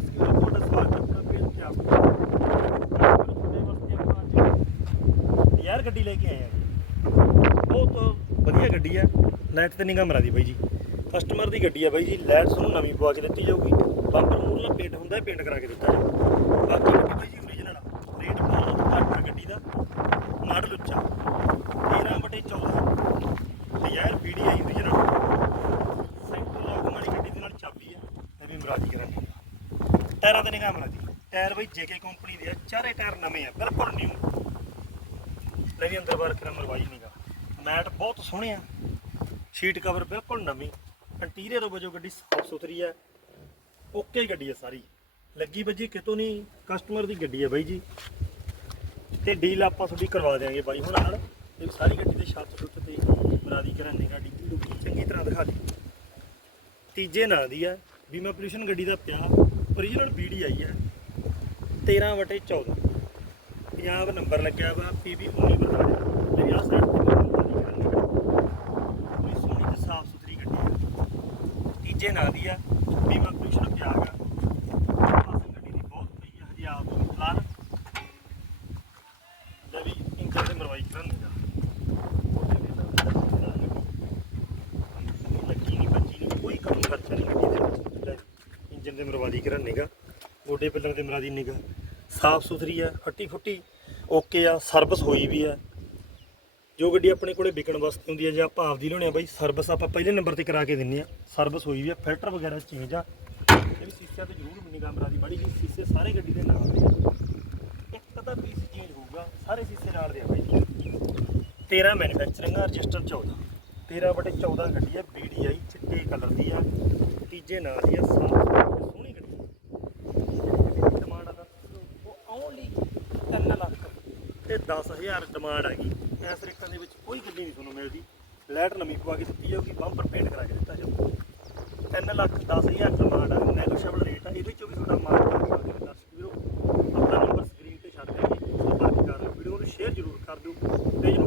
ਦਰਸ਼ਕ ਤੁਹਾਡਾ ਸਵਾਗਤ ਹੈ ਆਪਣਾ ਪੇਜ ਤੇ। ਆਪ ਤੁਹਾਡੇ ਵਾਸਤੇ ਆਪਾਂ ਅੱਜ ਯਾਰ ਗੱਡੀ ਲੈ ਕੇ ਆਏ ਆ ਬਹੁਤ ਵਧੀਆ ਗੱਡੀ ਆ ਲਾਈਟ ਤੇ ਨਿਗਾਹ ਮਰਾ ਦੀ ਬਾਈ ਜੀ। ਕਸਟਮਰ ਦੀ ਗੱਡੀ ਆ ਬਾਈ ਜੀ। ਲਾਈਟ ਤੁਹਾਨੂੰ ਨਵੀਂ ਪਵਾ ਕੇ ਦਿੱਤੀ ਜਾਊਗੀ। ਬੰਪਰ ਮੂਰਲਾ ਪੇਂਟ ਹੁੰਦਾ ਪੇਂਟ ਕਰਾ ਕੇ ਦਿੱਤਾ ਜਾਊਗਾ। ਬਾਕੀ ਗੱਡੀ ਬਾਈ ਜੀ ਓਰੀਜਨਲ ਆ ਰੇਟ ਬਹੁਤ ਘੱਟ ਆ ਗੱਡੀ ਦਾ ਮਾਡਲ ਉੱਚਾ 13 ਬਟੇ 14 ਤੇ ਯਾਰ ਵੀਡੀ ਆਈ ਓਰੀਜਨਲ ਸੈਂਟਰ ਲੋਕ ਮਾਰੀ ਗੱਡੀ ਦੇ ਨਾਲ ਚਾਬੀ ਆ ਇਹ ਵੀ ਮਰਾਜੀ ਕਰਾਂਗੇ ਟਾਇਰਾਂ ਤੇ ਨਿਗਾਹ ਮਰਾਜੀ ਟਾਇਰ ਬਈ ਜੇਕੇ ਕੰਪਨੀ ਦੇ ਆ, ਚਾਰੇ ਟਾਇਰ ਨਵੇਂ ਆ, ਬਿਲਕੁਲ ਨਿਊ ਲੈ ਵੀ ਅੰਦਰ ਬਾਹਰ ਕਰਾਂ ਮਰਵਾਈ ਨੀਗਾ ਮੈਟ ਬਹੁਤ ਸੋਹਣੇ ਆ। ਸ਼ੀਟ ਕਵਰ ਬਿਲਕੁਲ ਨਵੀਂ। ਇੰਟੀਰੀਅਰ ਵਜੋਂ ਗੱਡੀ ਸਾਫ਼ ਸੁਥਰੀ ਆ। ਓਕੇ ਗੱਡੀ ਆ ਸਾਰੀ। ਲੱਗੀ ਵੱਜੀ ਕਿਤੋਂ ਨਹੀਂ ਕਸਟਮਰ ਦੀ ਗੱਡੀ ਆ ਬਾਈ ਜੀ। ਤੇ ਡੀਲ ਆਪਾਂ ਤੁਹਾਡੀ ਕਰਵਾ ਦਿਆਂਗੇ ਬਾਈ ਹੁਣ ਨਾਲ। ਇਹ ਸਾਰੀ ਗੱਡੀ ਦੇ ਛੱਤ ਛੁੱਤ ਤੇ ਬਰਾਦੀ ਕਰਾਂਗੇ ਗੱਡੀ ਡੁੱਗੀ ਚੰਗੀ ਤਰ੍ਹਾਂ ਦਿਖਾ ਦੇ। ਤੀਜੇ ਨਾਂ ਦੀ ਆ, ਬੀਮਾ ਪੋਲੂਸ਼ਨ ਗੱਡੀ ਦਾ ਪਿਆ। ਓਰੀਜਨਲ ਬੀਡੀ ਆਈ ਹੈ। 13 ਵਟੇ 14 ਪੰਜਾਬ ਨੰਬਰ ਲੱਗਿਆ ਵਾ ਪੀਬੀ 19 ਬਤਾਇਆ ਤੇ ਆ ਸਾਈਡ ਤੇ ਸੋਹਣੀ ਤੇ ਸਾਫ਼ ਸੁਥਰੀ ਗੱਡੀ ਆ। ਤੀਜੇ ਨਾਂ ਦੀ ਆ, ਬੀਮਾ ਪੋਲੂਸ਼ਨ ਪਿਆ ਗਾ ਗੱਡੀ ਦੀ ਬਹੁਤ ਪਈ ਆ, ਹਜੇ ਆਪ ਨੂੰ ਫਿਲਹਾਲ। ਲੈ ਵੀ ਇੰਜਨ ਤੇ ਮਰਵਾਈ ਕਰਾਂਗੇ ਲੱਗੀ ਕੋਈ ਕੰਮ ਖਰਚਾ ਨਹੀਂ ਗੱਡੀ ਦੇ ਵਿੱਚ ਲੈ, ਇੰਜਨ ਤੇ ਮਰਵਾਦੀ ਕਰਾਂਗੇਗਾ ਗੋਡੇ ਪਿੱਲਰ ਤੇ ਮਰਾਦੀ ਨਿਗਾ ਸਾਫ਼ ਸੁਥਰੀ ਆ ਫੱਟੀ ਫੁੱਟੀ, ਓਕੇ ਆ, ਸਰਵਿਸ ਹੋਈ ਵੀ ਆ। ਜੋ ਗੱਡੀ ਆਪਣੇ ਕੋਲੇ ਵਿਕਣ ਵਾਸਤੇ ਹੁੰਦੀ ਹੈ ਜਾਂ ਆਪਾਂ ਆਪਦੀ ਲਿਆਉਣੇ ਆ ਬਾਈ, ਸਰਵਿਸ ਆਪਾਂ ਪਹਿਲੇ ਨੰਬਰ ਤੇ ਕਰਾ ਕੇ ਦਿੰਨੇ ਆ। ਸਰਵਿਸ ਹੋਈ ਵੀ ਆ, ਫਿਲਟਰ ਵਗੈਰਾ ਚੇਂਜ ਆ। ਇਹ ਵੀ ਸੀਸਿਆਂ ਤੇ ਜ਼ਰੂਰ ਨਿਗਾਹ ਮਰਾਦੀ ਮਾੜੀ ਜੀ ਸੀਸੇ ਸਾਰੇ ਗੱਡੀ ਦੇ ਨਾਲ ਦੇ ਆ। ਇੱਕ ਅੱਧਾ ਪੀਸ ਚੇਂਜ ਹੋਊਗਾ, ਸਾਰੇ ਸੀਸੇ ਨਾਲ ਦੇ ਆ ਬਾਈ। 13 ਮੈਨੂਫੈਕਚਰਿੰਗ ਆ, ਰਜਿਸਟਰ 14 13 ਬਟੇ 14 ਗੱਡੀ ਆ BDI ਚਿੱਟੇ ਕਲਰ ਦੀ ਆ। ਤੀਜੇ ਨਾਂ ਦੀ ਆ, ਸਾਫ਼ ਸੋਹਣੀ ਗੱਡੀ ਡਿਮਾਂਡ ਆ ਉਹ ਓਨਲੀ 3 ਲੱਖ ਤੇ 10000 ਡਿਮਾਂਡ ਆ ਗਈ। ਇਸ ਰੇਟਾਂ ਦੇ ਵਿੱਚ ਕੋਈ ਗੱਡੀ ਨਹੀਂ ਤੁਹਾਨੂੰ ਮਿਲਦੀ। ਲਾਈਟ ਨਵੀਂ ਪਵਾ ਕੇ ਦਿੱਤੀ ਜਾਊਗੀ ਬੰਪਰ ਪੇਂਟ ਕਰਾ ਕੇ ਦਿੱਤਾ ਜਾਊਗਾ 3 ਲੱਖ 10000 ਡਿਮਾਂਡ ਆ ਨੈਗੋਸ਼ੀਏਬਲ ਰੇਟ ਆ, ਇਹਦੇ ਚੋਂ ਵੀ ਤੁਹਾਡਾ ਮਾਰਕੀਟ ਕਰ ਸਕਦੇ ਹੋ ਦਰਸ਼ਕ ਵੀਰੋ। ਆਪਣਾ ਨੰਬਰ ਸਕਰੀਨ ਤੇ ਛੱਡ ਦਿਆਂਗੇ ਸੰਪਰਕ ਕਰ ਲਓ ਵੀਡੀਓ ਨੂੰ ਸ਼ੇਅਰ ਜ਼ਰੂਰ ਕਰ ਦਿਓ।